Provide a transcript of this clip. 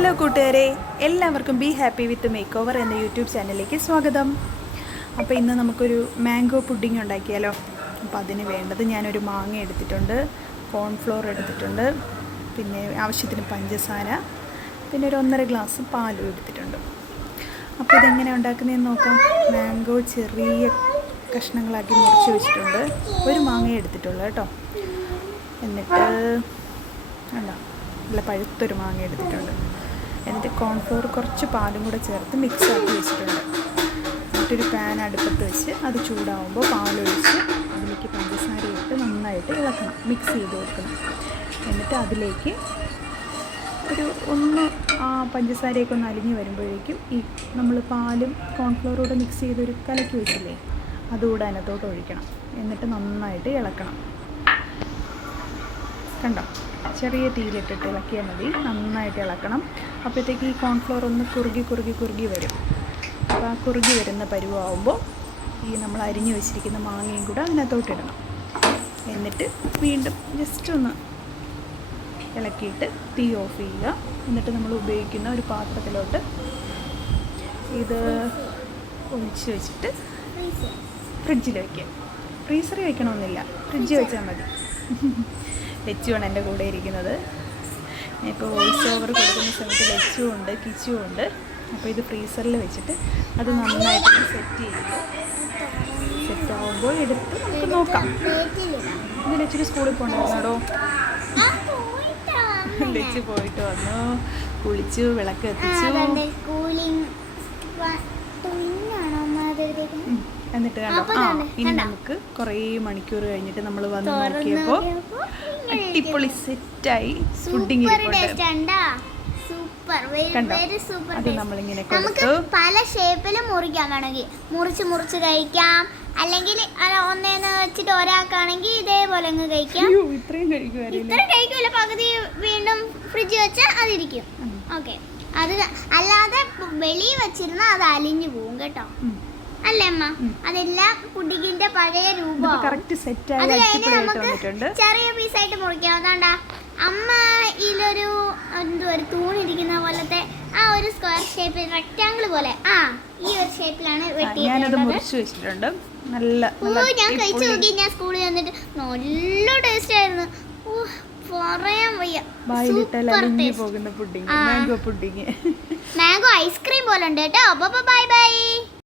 Hello കൂട്ടുകാരെ, എല്ലാവർക്കും be happy with make over എന്ന യൂട്യൂബ് ചാനലിലേക്ക് സ്വാഗതം. അപ്പോൾ ഇന്ന് നമുക്കൊരു മാംഗോ പുഡിംഗ് ഉണ്ടാക്കിയാലോ. അപ്പോൾ അതിന് വേണ്ടത് ഞാനൊരു മാങ്ങ എടുത്തിട്ടുണ്ട്, കോൺഫ്ലോർ എടുത്തിട്ടുണ്ട്, പിന്നെ ആവശ്യത്തിന് പഞ്ചസാര, പിന്നെ ഒരു 1.5 ഗ്ലാസ് പാലും എടുത്തിട്ടുണ്ട്. അപ്പോൾ ഇതെങ്ങനെ ഉണ്ടാക്കുന്നതെന്ന് നോക്കാം. മാംഗോ ചെറിയ കഷ്ണങ്ങളാക്കി മുറിച്ച് വെച്ചിട്ടുണ്ട്. ഒരു മാങ്ങ എടുത്തിട്ടുള്ളൂ കേട്ടോ. എന്നിട്ട് നല്ല പഴുത്തൊരു മാങ്ങ എടുത്തിട്ടുണ്ട്. എന്നിട്ട് കോൺഫ്ലോർ കുറച്ച് പാലും കൂടെ ചേർത്ത് മിക്സ് ആക്കി വെച്ചിട്ടുണ്ട്. എന്നിട്ടൊരു പാൻ അടുപ്പത്ത് വെച്ച് അത് ചൂടാവുമ്പോൾ പാലൊഴിച്ച് അതിലേക്ക് പഞ്ചസാര ഇട്ട് നന്നായിട്ട് ഇളക്കണം, മിക്സ് ചെയ്ത് കൊടുക്കണം. എന്നിട്ട് അതിലേക്ക് പഞ്ചസാരയൊക്കെ ഒന്ന് അലിഞ്ഞ് വരുമ്പോഴേക്കും ഈ നമ്മൾ പാലും കോൺഫ്ലോറൂടെ മിക്സ് ചെയ്തൊരു കലക്കി വെച്ചില്ലേ, അതുകൂടെ അതിനകത്തോട്ട് ഒഴിക്കണം. എന്നിട്ട് നന്നായിട്ട് ഇളക്കണം. കണ്ടോ, ചെറിയ തീയിലിട്ടിട്ട് ഇളക്കിയാൽ മതി. നന്നായിട്ട് ഇളക്കണം. അപ്പോഴത്തേക്ക് ഈ കോൺഫ്ലോർ ഒന്ന് കുറുകി വരും. അപ്പോൾ ആ കുറുകി വരുന്ന പരുവാകുമ്പോൾ ഈ നമ്മൾ അരിഞ്ഞു വെച്ചിരിക്കുന്ന മാങ്ങയും കൂടെ അതിനകത്തോട്ടിടണം. എന്നിട്ട് വീണ്ടും ജസ്റ്റ് ഒന്ന് ഇളക്കിയിട്ട് തീ ഓഫ് ചെയ്യുക. എന്നിട്ട് നമ്മൾ ഉപയോഗിക്കുന്ന ഒരു പാത്രത്തിലോട്ട് ഇത് ഒഴിച്ച് വെച്ചിട്ട് ഫ്രിഡ്ജിൽ വയ്ക്കുക. ഫ്രീസറിൽ വയ്ക്കണമെന്നില്ല, ഫ്രിഡ്ജിൽ വെച്ചാൽ മതി. ലച്ചുവാണ് എൻ്റെ കൂടെ ഇരിക്കുന്നത്. ഇപ്പോൾ വോയിസ് ഓവർ കൊടുക്കുന്ന സമയത്ത് ലച്ചും ഉണ്ട്, കിച്ചും ഉണ്ട്. അപ്പോൾ ഇത് ഫ്രീസറിൽ വെച്ചിട്ട് അത് നന്നായിട്ട് സെറ്റ് ആകുമ്പോൾ എടുത്ത് നമുക്ക് നോക്കാം. ഇത് ലച്ചിന് സ്കൂളിൽ പോകണ്ടായിരുന്നോ? ലച്ച് പോയിട്ട് വന്നു, കുളിച്ചു, വിളക്ക് എത്തിച്ചു. എന്നിട്ട് ഇനി നമുക്ക് കുറേ മണിക്കൂർ കഴിഞ്ഞിട്ട് നമ്മൾ വന്ന് നോക്കിയപ്പോൾ അടിപൊളി സെറ്റായി പുഡിംഗ് ഇരിപ്പുണ്ട്. അത് നമ്മളിങ്ങനെ കൊടുത്തു. പല ഷേപ്പിലും മുറിക്കാൻ വേണമെങ്കിൽ മുറിച്ച് കഴിക്കാം, അല്ലെങ്കിൽ ഒന്നേന്ന് വെച്ചിട്ട് ഒരാൾക്കാണെങ്കിൽ ഇതേപോലെ അങ്ങ് കഴിക്കാം. ഇത്രയും കഴിക്കില്ല, പകുതി വീണ്ടും ഫ്രിഡ്ജ് വെച്ചാൽ അതിരിക്കും. ഓക്കെ, അത് അല്ലാതെ വെളിയിൽ വെച്ചിരുന്നാൽ അത് അലിഞ്ഞു പോകും കേട്ടോ. അല്ലേ അമ്മ? അതെല്ലാം പുഡിങ്ങിന്റെ പഴയ രൂപം. അത് കഴിഞ്ഞ് നമുക്ക് ചെറിയ പീസായിട്ട് മുറിക്കാം. അതാണ്ടാ അമ്മ ഇതിലൊരു ഒരു തൂണിരിക്കുന്ന പോലത്തെ ആ ഒരു സ്ക്വയർ ഷേപ്പിൽ റെക്ടാങ്കിൾ പോലെ ഈ ഒരു ഷേപ്പിലാണ് വെട്ടിയിട്ടുണ്ട്. ഞാൻ കഴിച്ചു നോക്കി, ഞാൻ സ്കൂളിൽ വന്നിട്ട് നല്ല ടേസ്റ്റ് ആയിരുന്നു. പറയാൻ വയ്യ, മാംഗോ ഐസ്ക്രീം പോലെ ഉണ്ട് കേട്ടോ. Bye bye.